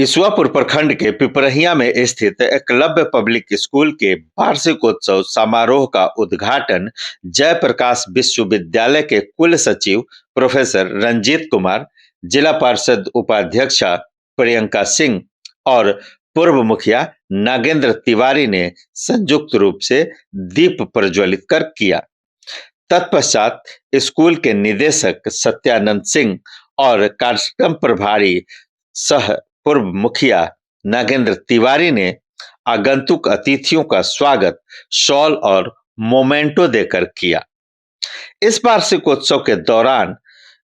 ईसुआपुर प्रखंड के पिपरहिया में स्थित एकलव्य पब्लिक स्कूल के वार्षिकोत्सव समारोह का उद्घाटन जयप्रकाश विश्वविद्यालय के कुल सचिव प्रोफेसर रंजीत कुमार, जिला पार्षद उपाध्यक्षा प्रियंका सिंह और पूर्व मुखिया नागेंद्र तिवारी ने संयुक्त रूप से दीप प्रज्वलित कर किया। तत्पश्चात स्कूल के निदेशक सत्यानंद सिंह और कार्यक्रम प्रभारी सह पूर्व मुखिया नागेंद्र तिवारी ने आगंतुक अतिथियों का स्वागत शॉल और मोमेंटो देकर किया। इस वार्षिकोत्सव के दौरान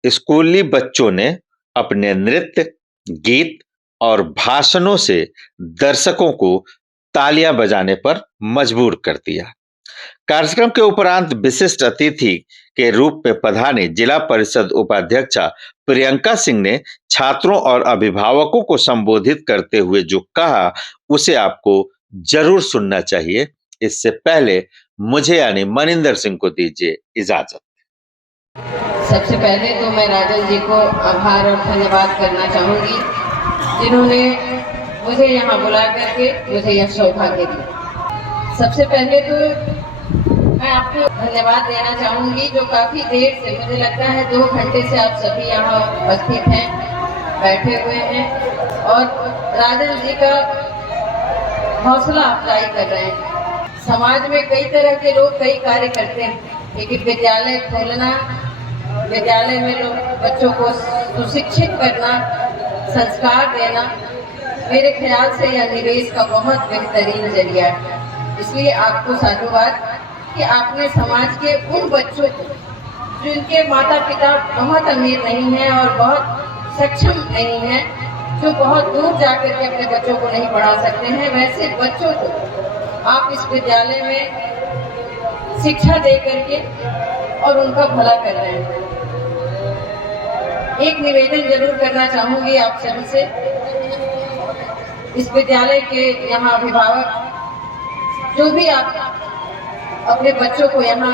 स्कूली बच्चों ने अपने नृत्य, गीत और भाषणों से दर्शकों को तालियां बजाने पर मजबूर कर दिया। कार्यक्रम के उपरांत विशिष्ट अतिथि के रूप में पधारी जिला परिषद उपाध्यक्षा प्रियंका सिंह ने छात्रों और अभिभावकों को संबोधित करते हुए जो कहा उसे आपको जरूर सुनना चाहिए। इससे पहले मुझे यानी मनिंदर सिंह को दीजिए इजाजत। सबसे पहले तो मैं राजन जी को आभार और धन्यवाद करना चाहूंगी, जिन्होंने मुझे यहाँ बुला करके मुझे यह सौभाग्य दिया। सबसे पहले तो मैं आपको धन्यवाद देना चाहूंगी, जो काफी देर से, मुझे लगता है 2 घंटे से आप सभी यहाँ उपस्थित हैं, बैठे हुए हैं और राजन जी का हौसला अफजाई कर रहे हैं। समाज में कई तरह के लोग कई कार्य करते हैं, लेकिन विद्यालय खोलना, विद्यालय में लोग बच्चों को सुशिक्षित करना, संस्कार देना, मेरे ख्याल से यह निवेश का बहुत बेहतरीन जरिया है। इसलिए आपको साधुवाद कि आपने समाज के उन बच्चों को, जिनके माता पिता बहुत अमीर नहीं हैं और बहुत सक्षम नहीं हैं, जो बहुत दूर जाकर के अपने बच्चों को नहीं पढ़ा सकते हैं, वैसे बच्चों को आप इस विद्यालय में शिक्षा दे करके और उनका भला कर रहे हैं। एक निवेदन जरूर करना चाहूंगी आप सभी से। इस विद्यालय के यहाँ अभिभावक जो भी आप अपने बच्चों को यहाँ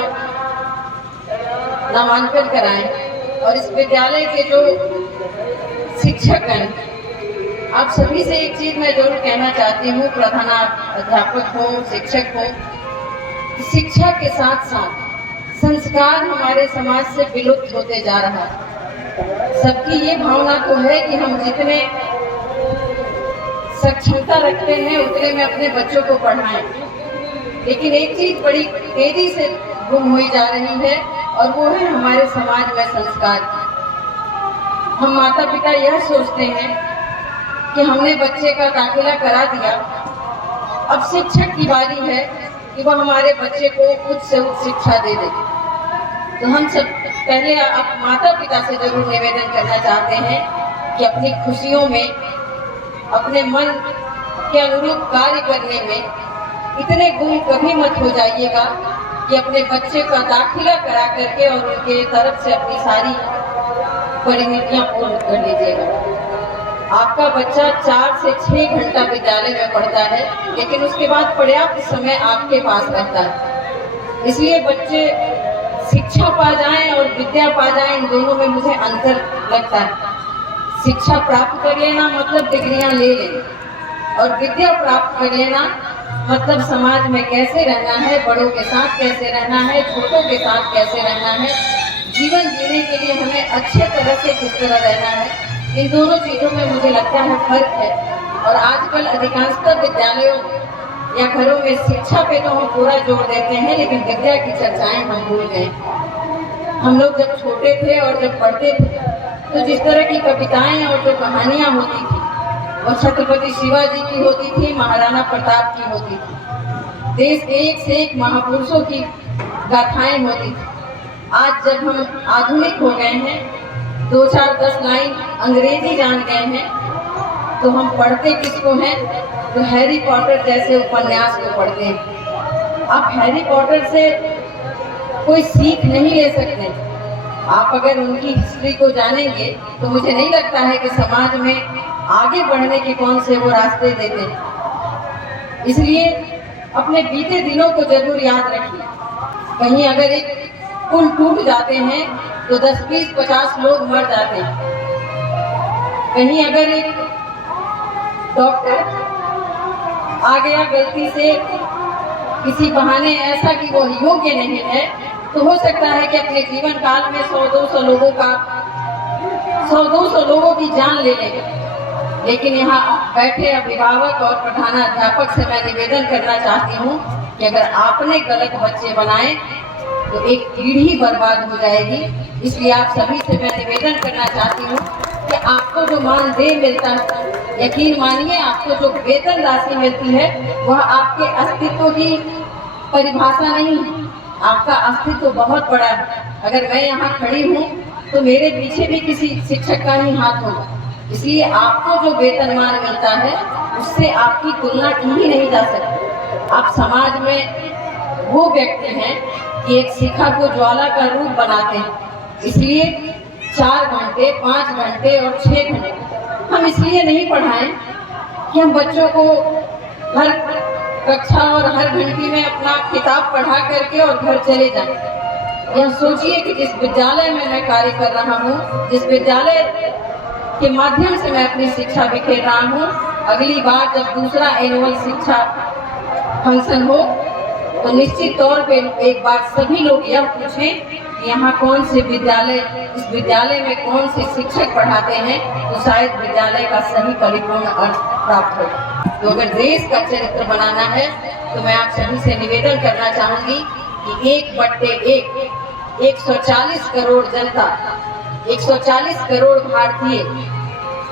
नामांकन कराएं और इस विद्यालय के जो शिक्षक हैं, आप सभी से एक चीज मैं जरूर कहना चाहती हूँ, प्रधानाध्यापक हो, शिक्षक हो, शिक्षा के साथ साथ संस्कार हमारे समाज से विलुप्त होते जा रहा है। सबकी ये भावना तो है कि हम जितने सक्षमता रखते हैं उतने में अपने बच्चों को पढ़ाएं, लेकिन एक चीज बड़ी तेजी से गुम हुई जा रही है और वो है हमारे समाज में संस्कार। हम माता पिता यह सोचते हैं कि हमने बच्चे का दाखिला करा दिया, अब शिक्षक की बारी है कि वह हमारे बच्चे को उच्च से उच्च शिक्षा दे दे। तो हम सब पहले आप माता पिता से जरूर निवेदन करना चाहते हैं कि अपनी खुशियों में, अपने मन के अनुरूप कार्य करने में इतने गुम कभी मत हो जाइएगा कि अपने बच्चे का दाखिला करा करके और उनके तरफ से अपनी सारी परिमितियां पूर्ण कर लीजिएगा। आपका बच्चा 4 से 6 घंटा विद्यालय में पढ़ता है, लेकिन उसके बाद पर्याप्त समय आपके पास रहता है। इसलिए बच्चे शिक्षा पा जाएं और विद्या पा जाएं, इन दोनों में मुझे अंतर लगता है। शिक्षा प्राप्त कर लेना मतलब डिग्रियां ले लें, और विद्या प्राप्त कर लेना मतलब समाज में कैसे रहना है, बड़ों के साथ कैसे रहना है, छोटों के साथ कैसे रहना है, जीवन जीने के लिए हमें अच्छे तरह से किस तरह रहना है। इन दोनों चीजों में मुझे लगता है फर्क है। और आजकल अधिकांशतः विद्यालयों या घरों में शिक्षा पे तो हम पूरा जोर देते हैं, लेकिन विद्या की चर्चाएं हम भूल गए। हम लोग जब छोटे थे और जब पढ़ते थे तो जिस तरह की कविताएं और जो कहानियां होती थी वो छत्रपति शिवाजी की होती थी, महाराणा प्रताप की होती थी, देश के एक से एक महापुरुषों की गाथाएं होती थी। आज जब हम आधुनिक हो गए हैं, 2-4-10 लाइन अंग्रेजी जान गए हैं, तो हम पढ़ते किसको हैं? तो हैरी पॉटर जैसे उपन्यास को पढ़ते हैं। आप हैरी पॉटर से कोई सीख नहीं ले सकते। आप अगर उनकी हिस्ट्री को जानेंगे तो मुझे नहीं लगता है कि समाज में आगे बढ़ने के कौन से वो रास्ते देते हैं। इसलिए अपने बीते दिनों को जरूर याद रखिए। कहीं अगर एक पुल टूट जाते हैं तो 10, 20, 50 लोग मर जाते हैं। कहीं अगर एक डॉक्टर आ गया गलती से किसी बहाने ऐसा कि वो योग्य नहीं है, तो हो सकता है कि अपने जीवन काल में 100-200 लोगों की जान ले ले। लेकिन यहाँ बैठे अभिभावक और प्रधानाध्यापक से मैं निवेदन करना चाहती हूँ कि अगर आपने गलत बच्चे बनाए तो एक पीढ़ी बर्बाद हो जाएगी। इसलिए आप सभी से मैं निवेदन करना चाहती हूँ कि आपको जो मानदेय मिलता है, यकीन मानिए आपको जो वेतन राशि मिलती है वह आपके अस्तित्व की परिभाषा नहीं है। आपका अस्तित्व बहुत बड़ा है। अगर मैं यहाँ खड़ी हूँ तो मेरे पीछे भी किसी शिक्षक का ही हाथ होगा। इसलिए आपको जो वेतनमान मिलता है उससे आपकी तुलना की ही नहीं जा सकती। आप समाज में वो व्यक्ति हैं कि एक शिखा को ज्वाला का रूप बनाते हैं। इसलिए 4 घंटे, 5 घंटे और 6 घंटे हम इसलिए नहीं पढ़ाएं कि हम बच्चों को हर कक्षा और हर घंटी में अपना किताब पढ़ा करके और घर चले जाएं। यह सोचिए कि जिस विद्यालय में मैं कार्य कर रहा हूँ, जिस विद्यालय के माध्यम से मैं अपनी शिक्षा बिखेर रहा हूँ, अगली बार जब दूसरा एनुअल शिक्षा फंक्शन हो तो निश्चित तौर पे एक बार सभी लोग यह पूछें कि यहाँ कौन से विद्यालय, इस विद्यालय में कौन से शिक्षक पढ़ाते हैं, तो शायद विद्यालय का सही परिपूर्ण अर्थ प्राप्त हो। तो अगर देश का चरित्र बनाना है तो मैं आप सभी से निवेदन करना चाहूंगी कि 1/1 140 करोड़ जनता, 140 करोड़ भारतीय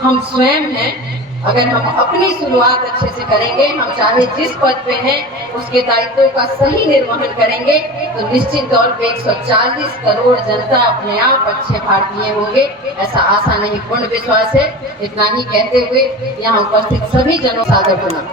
हम स्वयं हैं। अगर हम अपनी शुरुआत अच्छे से करेंगे, हम चाहे जिस पद पे हैं उसके दायित्वों का सही निर्वहन करेंगे, तो निश्चित तौर पे 140 करोड़ जनता अपने आप अच्छे भारतीय होंगे। ऐसा आशा नहीं, पूर्ण विश्वास है। इतना ही कहते हुए यहाँ उपस्थित सभी जनों सादर प्रणाम।